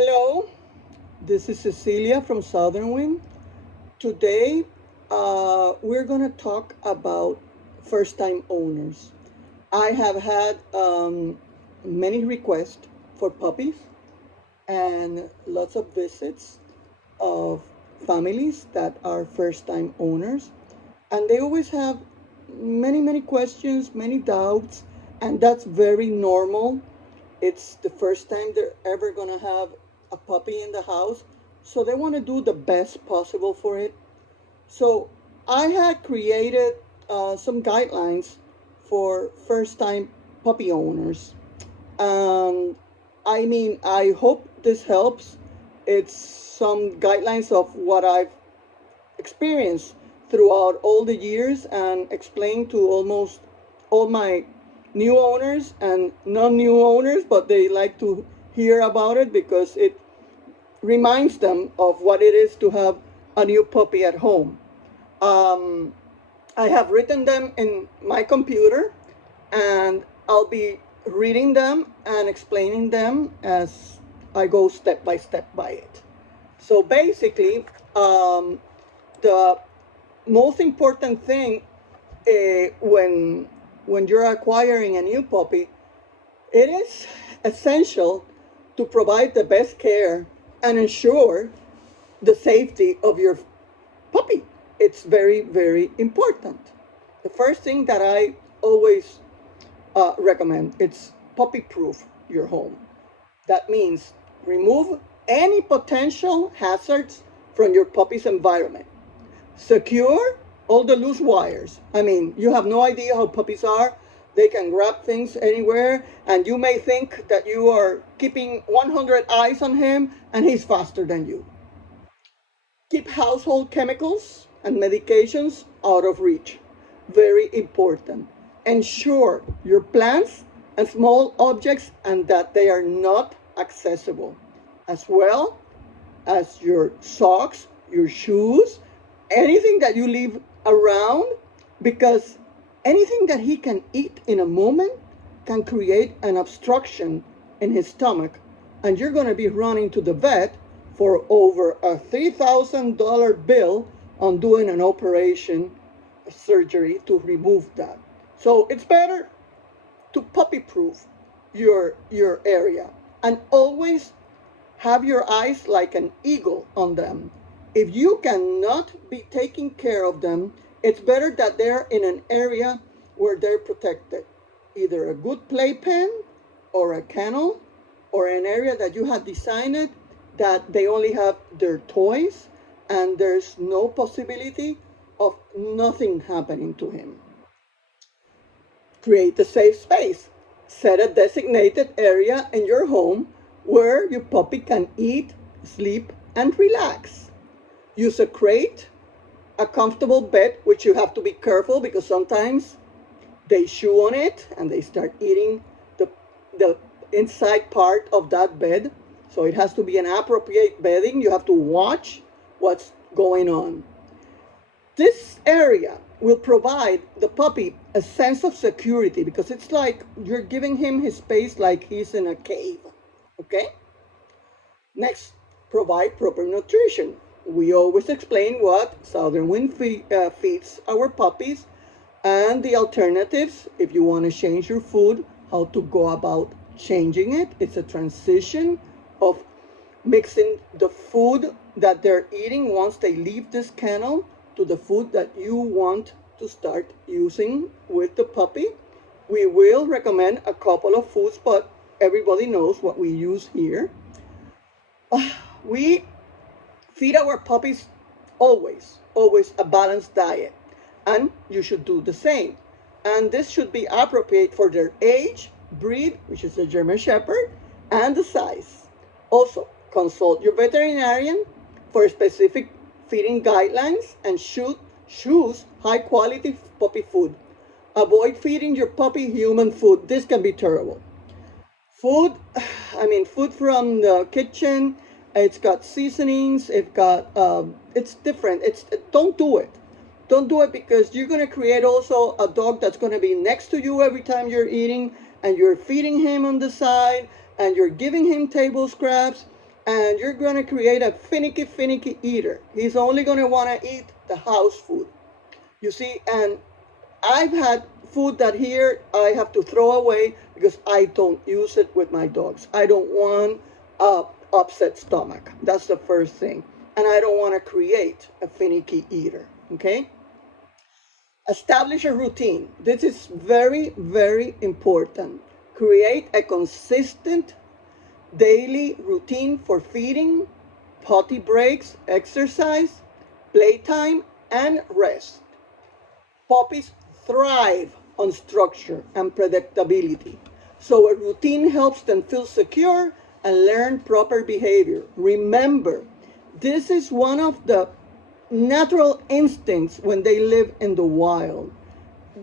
Hello, this is Cecilia from Southernwind. Today, we're going to talk about first time owners. I have had many requests for puppies and lots of visits of families that are first time owners. And they always have many questions, many doubts, and that's very normal. It's the first time they're ever going to have a puppy in the house, so they want to do the best possible for it. So I had created some guidelines for first time puppy owners. Um, I hope this helps. It's some guidelines of what I've experienced throughout all the years and explained to almost all my new owners and non-new owners, but they like to hear about it because it reminds them of what it is to have a new puppy at home. Um, I have written them in my computer, and I'll be reading them and explaining them as I go step by it. So basically, the most important thing when you're acquiring a new puppy, it is essential to provide the best care and ensure the safety of your puppy. It's very important. The first thing that I always recommend, it's puppy proof your home. That means remove any potential hazards from your puppy's environment. Secure all the loose wires. You have no idea how puppies are. They can grab things anywhere, and you may think that you are keeping 100 eyes on him, and he's faster than you. Keep household chemicals and medications out of reach. Very important. Ensure your plants and small objects and that they are not accessible, as well as your socks, your shoes, anything that you leave around, because anything that he can eat in a moment can create an obstruction in his stomach, and you're going to be running to the vet for over a $3,000 bill on doing an operation, a surgery to remove that. So it's better to puppy proof your area, and always have your eyes like an eagle on them. If you cannot be taking care of them, it's better that they're in an area where they're protected. Either a good playpen or a kennel, or an area that you have designed that they only have their toys and there's no possibility of nothing happening to him. Create a safe space. Set a designated area in your home where your puppy can eat, sleep, and relax. Use a crate, a comfortable bed, which you have to be careful because sometimes they chew on it and they start eating the inside part of that bed. So it has to be an appropriate bedding. You have to watch what's going on. This area will provide the puppy a sense of security because it's like you're giving him his space like he's in a cave. Okay? Next, provide proper nutrition. We always explain what Southernwind feeds our puppies and the alternatives if you want to change your food, how to go about changing it. It's a transition of mixing the food that they're eating once they leave this kennel to the food that you want to start using with the puppy. We will recommend a couple of foods, but everybody knows what we use here. We feed our puppies always a balanced diet, and you should do the same. And this should be appropriate for their age, breed, which is a German Shepherd, and the size. Also, consult your veterinarian for specific feeding guidelines and should choose high quality puppy food. Avoid feeding your puppy human food. This can be terrible. Food, food from the kitchen. It's got seasonings. It's different. Don't do it. Don't do it because you're going to create also a dog that's going to be next to you every time you're eating, and you're feeding him on the side, and you're giving him table scraps, and you're going to create a finicky eater. He's only going to want to eat the house food. You see, and I've had food that here I have to throw away because I don't use it with my dogs. I don't want a upset stomach. That's the first thing. And I don't want to create a finicky eater, okay? Establish a routine. This is very, very important. Create a consistent daily routine for feeding, potty breaks, exercise, playtime, and rest. Puppies thrive on structure and predictability. So a routine helps them feel secure and learn proper behavior. Remember, this is one of the natural instincts when they live in the wild.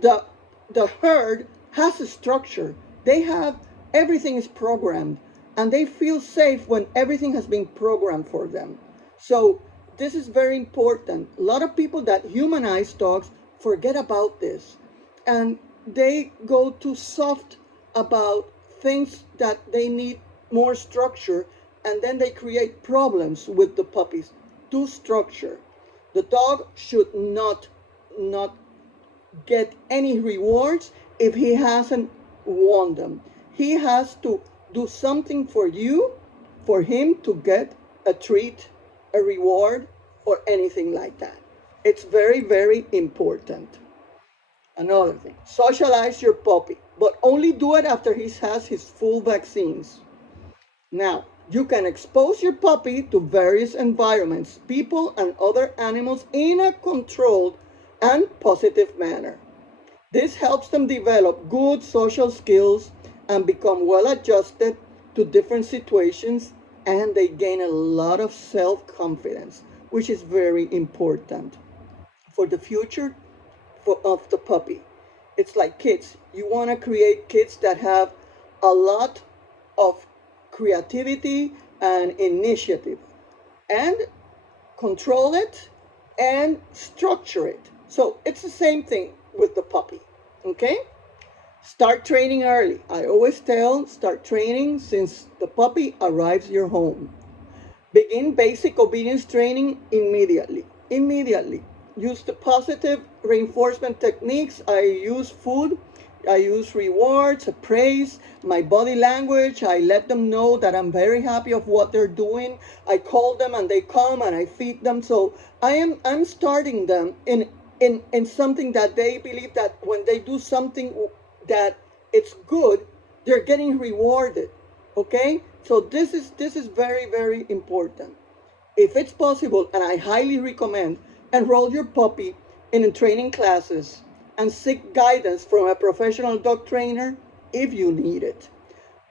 The herd has a structure. They have, everything is programmed, and they feel safe when everything has been programmed for them. So this is very important. A lot of people that humanize dogs forget about this, and they go too soft about things that they need more structure, and then they create problems with the puppies. Do structure. The dog should not get any rewards if he hasn't won them. He has to do something for you, for him to get a treat, a reward, or anything like that. It's very, very important. Another thing, socialize your puppy, but only do it after he has his full vaccines. Now, you can expose your puppy to various environments, people, and other animals in a controlled and positive manner. This helps them develop good social skills and become well adjusted to different situations, and they gain a lot of self-confidence, which is very important for the future of the puppy. It's like kids. You want to create kids that have a lot of creativity and initiative, and control it and structure it. So it's the same thing with the puppy, okay? Start training early. I always tell, start training since the puppy arrives your home. Begin basic obedience training immediately. Immediately. Use the positive reinforcement techniques. I use food. I use rewards, praise, my body language. I let them know that I'm very happy of what they're doing. I call them and they come and I feed them. So I'm starting them in something that they believe that when they do something that it's good, they're getting rewarded. Okay? So this is very, very important. If it's possible, and I highly recommend, enroll your puppy in training classes and seek guidance from a professional dog trainer if you need it.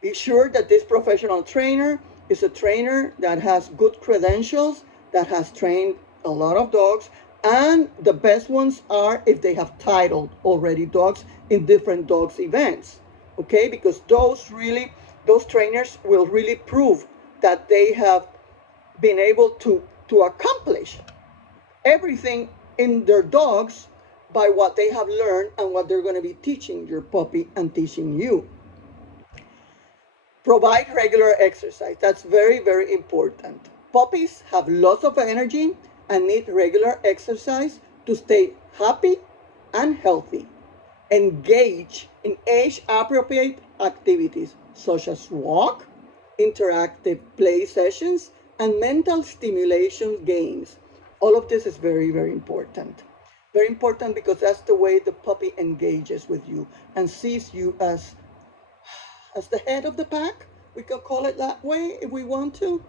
Be sure that this professional trainer is a trainer that has good credentials, that has trained a lot of dogs, and the best ones are if they have titled already dogs in different dogs events, okay? Because those trainers will really prove that they have been able to accomplish everything in their dogs by what they have learned and what they're going to be teaching your puppy and teaching you. Provide regular exercise. That's very, very important. Puppies have lots of energy and need regular exercise to stay happy and healthy. Engage in age-appropriate activities such as walk, interactive play sessions, and mental stimulation games. All of this is very, very important. Very important because that's the way the puppy engages with you and sees you as the head of the pack. We can call it that way if we want to.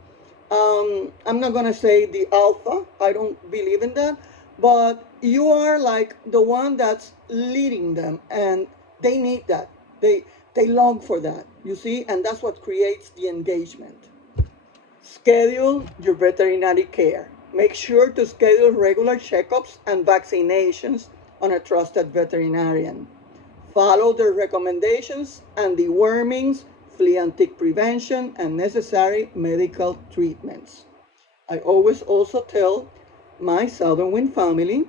I'm not going to say the alpha. I don't believe in that. But you are like the one that's leading them, and they need that. They long for that, you see, and that's what creates the engagement. Schedule your veterinary care. Make sure to schedule regular checkups and vaccinations on a trusted veterinarian. Follow their recommendations and dewormings, flea and tick prevention, and necessary medical treatments. I always also tell my Southernwind family,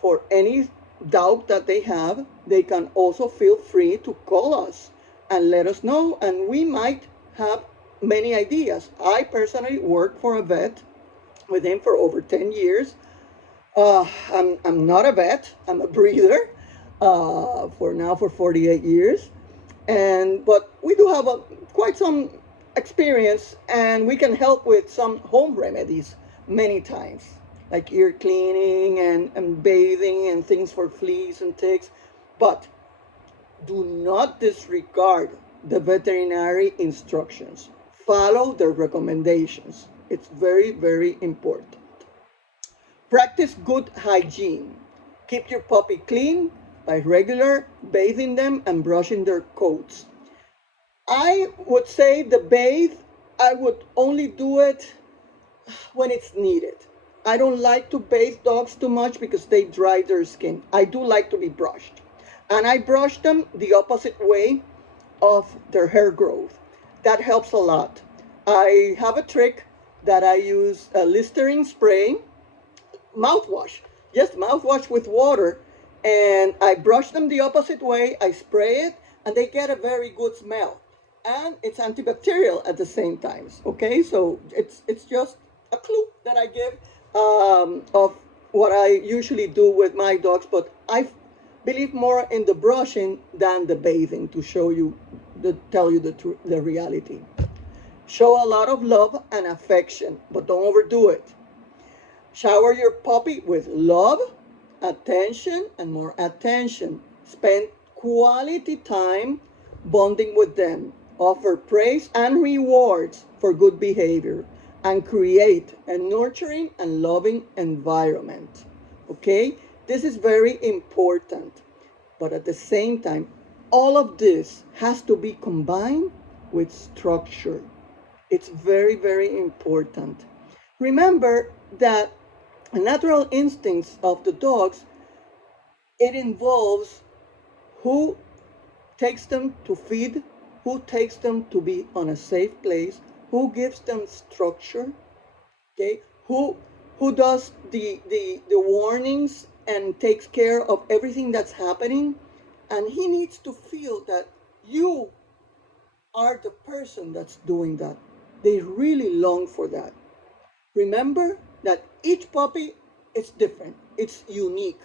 for any doubt that they have, they can also feel free to call us and let us know, and we might have many ideas. I personally worked for a vet with him for over 10 years. I'm not a vet, I'm a breeder for 48 years. But we do have quite some experience, and we can help with some home remedies many times, like ear cleaning and bathing and things for fleas and ticks. But do not disregard the veterinary instructions. Follow the recommendations. It's very, very important. Practice good hygiene. Keep your puppy clean by regular bathing them and brushing their coats. I would say the bathe, I would only do it when it's needed. I don't like to bathe dogs too much because they dry their skin. I do like to be brushed. And I brush them the opposite way of their hair growth. That helps a lot. I have a trick that I use a Listerine spray, mouthwash, just mouthwash with water, and I brush them the opposite way. I spray it, and they get a very good smell, and it's antibacterial at the same time. Okay, so it's just a clue that I give of what I usually do with my dogs, but I believe more in the brushing than the bathing to tell you the reality. Show a lot of love and affection, but don't overdo it. Shower your puppy with love, attention, and more attention. Spend quality time bonding with them. Offer praise and rewards for good behavior. And create a nurturing and loving environment. Okay? This is very important. But at the same time, all of this has to be combined with structure. It's very, very important. Remember that the natural instincts of the dogs, it involves who takes them to feed, who takes them to be on a safe place, who gives them structure, okay, who does the warnings and takes care of everything that's happening. And he needs to feel that you are the person that's doing that. They really long for that. Remember that each puppy is different, it's unique,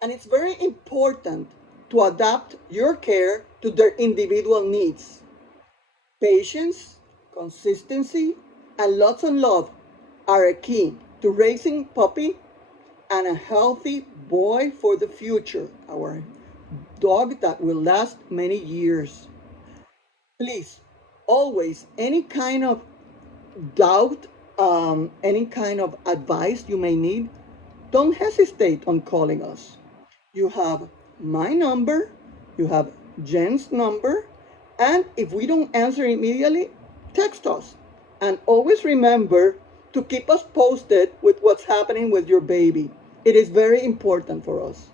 and it's very important to adapt your care to their individual needs. Patience, consistency, and lots of love are a key to raising puppy and a healthy boy for the future, our dog that will last many years. Please, always, any kind of doubt, any kind of advice you may need, don't hesitate on calling us. You have my number, you have Jen's number, and if we don't answer immediately, text us. And always remember to keep us posted with what's happening with your baby. It is very important for us.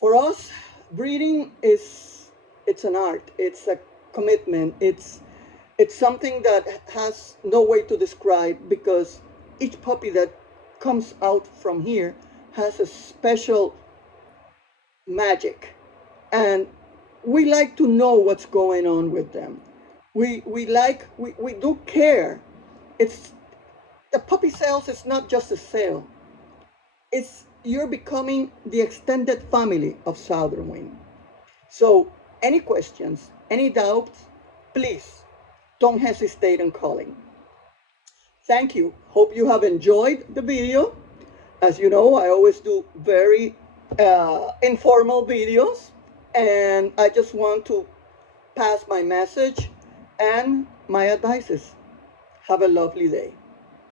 For us, breeding it's an art, it's a commitment, it's something that has no way to describe, because each puppy that comes out from here has a special magic. And we like to know what's going on with them. We do care. It's the puppy sales is not just a sale. It's you're becoming the extended family of Southernwind. So any questions, any doubts, please don't hesitate in calling. Thank you. Hope you have enjoyed the video. As you know, I always do very informal videos, and I just want to pass my message and my advices. Have a lovely day.